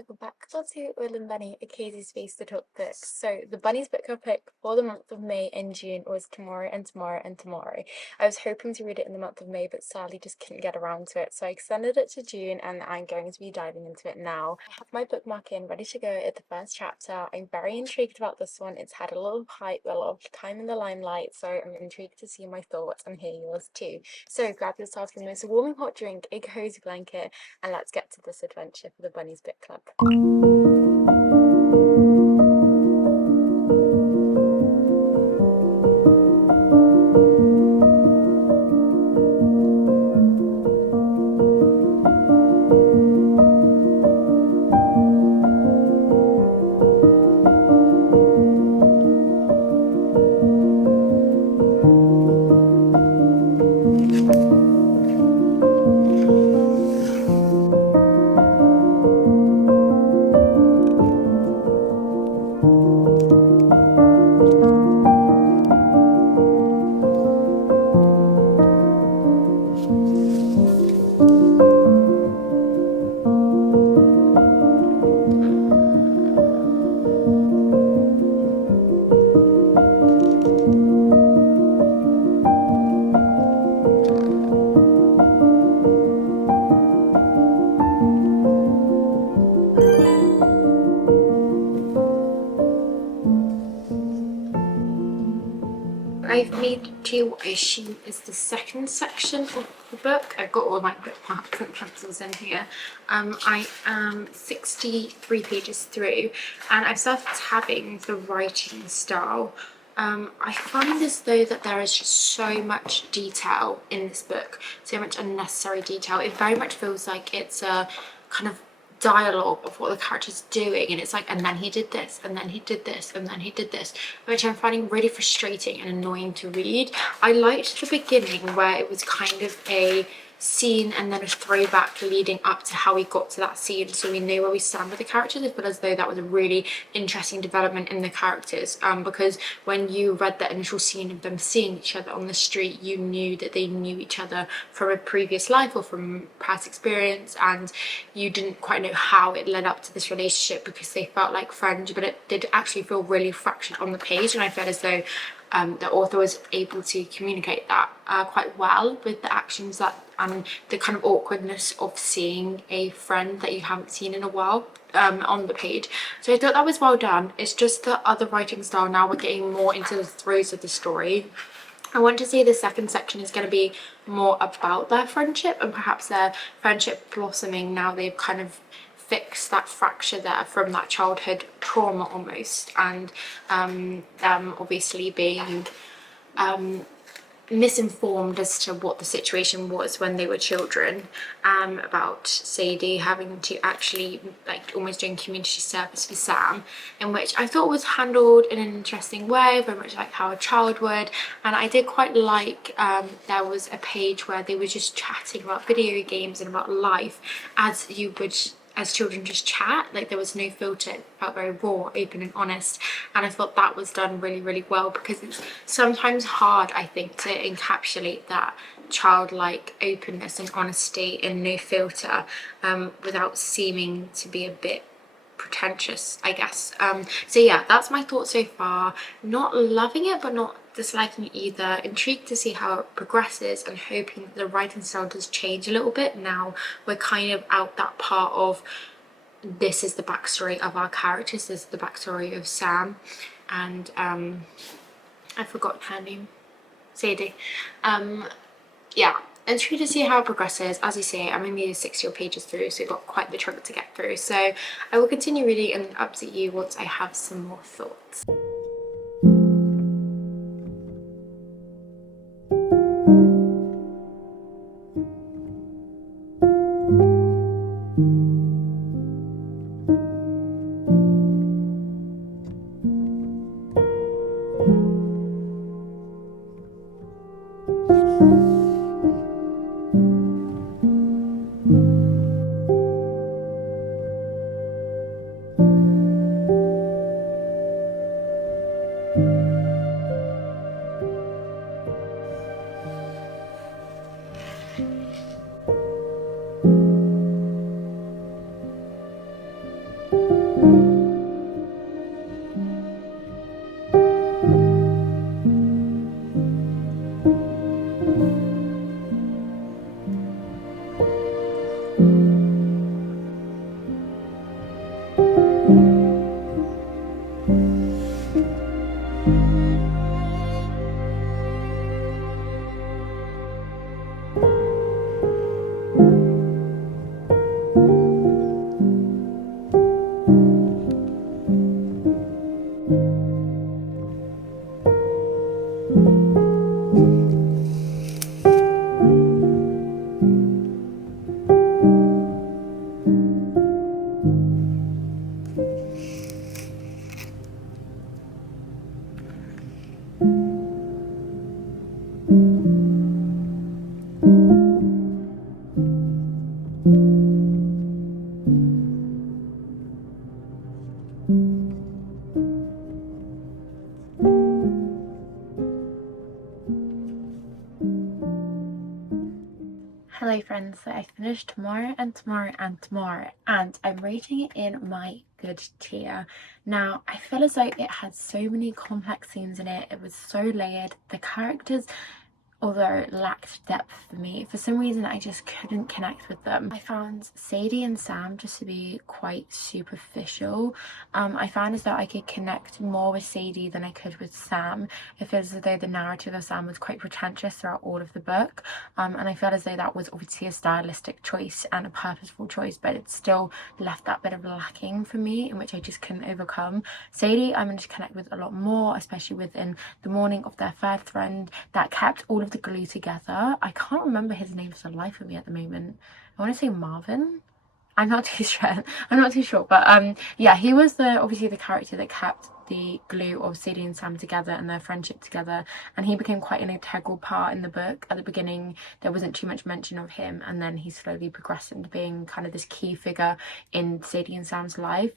welcome back to ᴍᴘᴇᴜ Space to Talk Books. So the Bunnies book club pick for the month of May and June was Tomorrow and Tomorrow and Tomorrow. I was hoping to read it in the month of May, but sadly just couldn't get around to it, so I extended it to June, and I'm going to be diving into it now. I have my bookmark in, ready to go at the first chapter. I'm very intrigued about this one. It's had a lot of hype, a lot of time in the limelight, so I'm intrigued to see my thoughts and hear yours too. So grab yourself the most warming hot drink, a cozy blanket, and let's get to this adventure for the Bunnies book club. I've made to what I assume is the second section of the book. I've got all my bookmarks and pencils in here. I am 63 pages through, and I've started having the writing style. I find as though that there is just so much detail in this book, so much unnecessary detail. It very much feels like it's a kind of dialogue of what the character's doing, and it's like, and then he did this, and then he did this, and then he did this, which I'm finding really frustrating and annoying to read. I liked the beginning where it was kind of a scene and then a throwback leading up to how we got to that scene, so we know where we stand with the characters. I feel as though that was a really interesting development in the characters, because when you read that initial scene of them seeing each other on the street, you knew that they knew each other from a previous life or from past experience, and you didn't quite know how it led up to this relationship because they felt like friends, but it did actually feel really fractured on the page, and I felt as though the author was able to communicate that quite well with the actions that and the kind of awkwardness of seeing a friend that you haven't seen in a while on the page. So I thought that was well done. It's just the other writing style. Now we're getting more into the throes of the story. I want to say the second section is going to be more about their friendship and perhaps their friendship blossoming now they've kind of fix that fracture there from that childhood trauma almost, and them obviously being misinformed as to what the situation was when they were children, about Sadie having to actually like almost doing community service for Sam, in which I thought was handled in an interesting way, very much like how a child would. And I did quite like there was a page where they were just chatting about video games and about life as you would as children just chat, like there was no filter. It felt very raw, open and honest, and I thought that was done really, really well, because it's sometimes hard, I think, to encapsulate that childlike openness and honesty and no filter without seeming to be a bit pretentious, I guess. So yeah, that's my thoughts so far. Not loving it, but not disliking it either. Intrigued to see how it progresses and hoping that the writing style does change a little bit. Now we're kind of out that part of this is the backstory of our characters, this is the backstory of Sam and I forgot her name, Sadie. Yeah, intrigued to see how it progresses. As you say, I'm only 60 pages through, so you've got quite the chunk to get through, so I will continue reading and update you once I have some more thoughts. Hello friends, so I finished tomorrow and tomorrow and tomorrow, and I'm rating it in my good tier. Now I feel as though it had so many complex scenes in it. It was so layered. The characters, although it lacked depth for me, for some reason I just couldn't connect with them. I found Sadie and Sam just to be quite superficial. I found as though I could connect more with Sadie than I could with Sam. It feels as though the narrative of Sam was quite pretentious throughout all of the book, and I felt as though that was obviously a stylistic choice and a purposeful choice, but it still left that bit of lacking for me, in which I just couldn't overcome. Sadie I managed to connect with a lot more, especially within the morning of their third friend that kept all of the glue together. I can't remember his name for the life of me at the moment. I want to say Marvin. I'm not too sure, but yeah, he was obviously the character that kept the glue of Sadie and Sam together and their friendship together, and he became quite an integral part in the book. At the beginning there wasn't too much mention of him, and then he slowly progressed into being kind of this key figure in Sadie and Sam's life.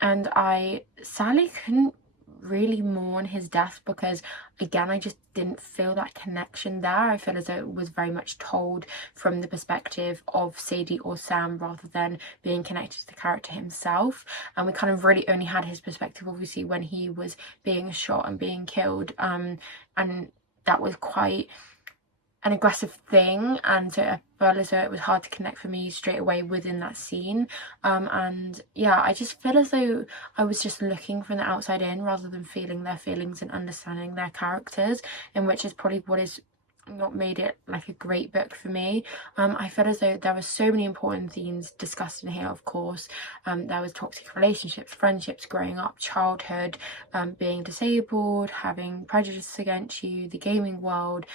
And I sadly couldn't really mourn his death because, again, I just didn't feel that connection there. I feel as though it was very much told from the perspective of Sadie or Sam rather than being connected to the character himself, and we kind of really only had his perspective obviously when he was being shot and being killed, and that was quite an aggressive thing, and so I felt as though it was hard to connect for me straight away within that scene. And yeah, I just feel as though I was just looking from the outside in rather than feeling their feelings and understanding their characters, in which is probably what is not made it like a great book for me. I felt as though there were so many important themes discussed in here, of course. There was toxic relationships, friendships, growing up, childhood, being disabled, having prejudice against you, the gaming world.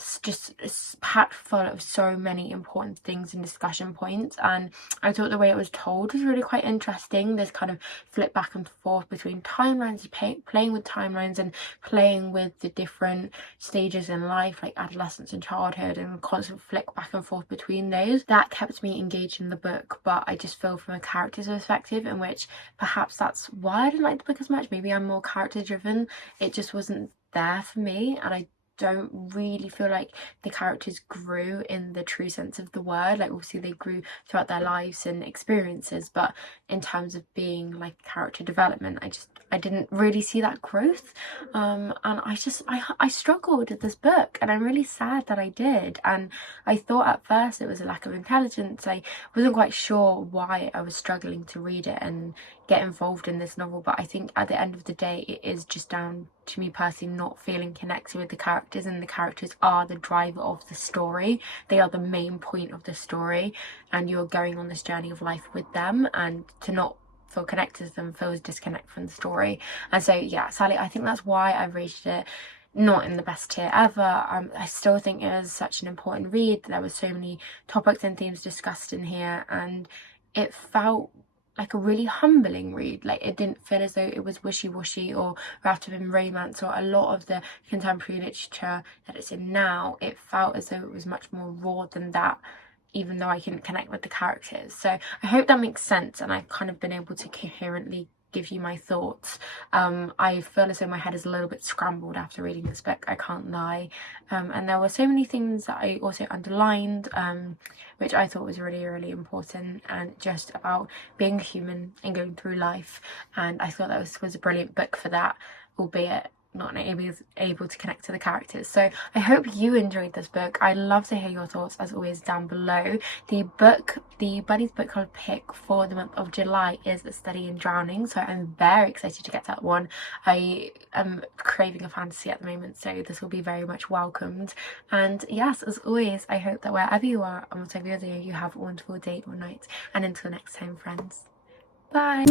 It's packed full of so many important things and discussion points, and I thought the way it was told was really quite interesting. This kind of flip back and forth between timelines, playing with timelines and playing with the different stages in life, like adolescence and childhood, and constant flick back and forth between those. That kept me engaged in the book, but I just feel from a character's perspective, in which perhaps that's why I didn't like the book as much. Maybe I'm more character driven. It just wasn't there for me, and I don't really feel like the characters grew in the true sense of the word. Like, obviously they grew throughout their lives and experiences, but in terms of being like character development, I didn't really see that growth. And I struggled with this book, and I'm really sad that I did. And I thought at first it was a lack of intelligence. I wasn't quite sure why I was struggling to read it and get involved in this novel, but I think at the end of the day it is just down to me personally not feeling connected with the characters, and the characters are the driver of the story. They are the main point of the story, and you're going on this journey of life with them, and to not feel connected to them feels disconnect from the story. And so yeah, Sally, I think that's why I rated it not in the best tier ever. I still think it was such an important read. There were so many topics and themes discussed in here, and it felt like a really humbling read. Like, it didn't feel as though it was wishy-washy or wrapped up in romance or a lot of the contemporary literature that it's in now. It felt as though it was much more raw than that, even though I couldn't connect with the characters. So I hope that makes sense, and I've kind of been able to coherently give you my thoughts. I feel as though my head is a little bit scrambled after reading this book, I can't lie. And there were so many things that I also underlined, which I thought was really, really important, and just about being human and going through life. And I thought that was a brilliant book for that, albeit not able to connect to the characters. So I hope you enjoyed this book. I'd love to hear your thoughts, as always, down below. The Bunnies book club pick for the month of July is A Study in Drowning, so I'm very excited to get that one. I am craving a fantasy at the moment, so this will be very much welcomed. And yes, as always, I hope that wherever you are and whatever you're doing, you have a wonderful day or night, and until next time, friends, bye.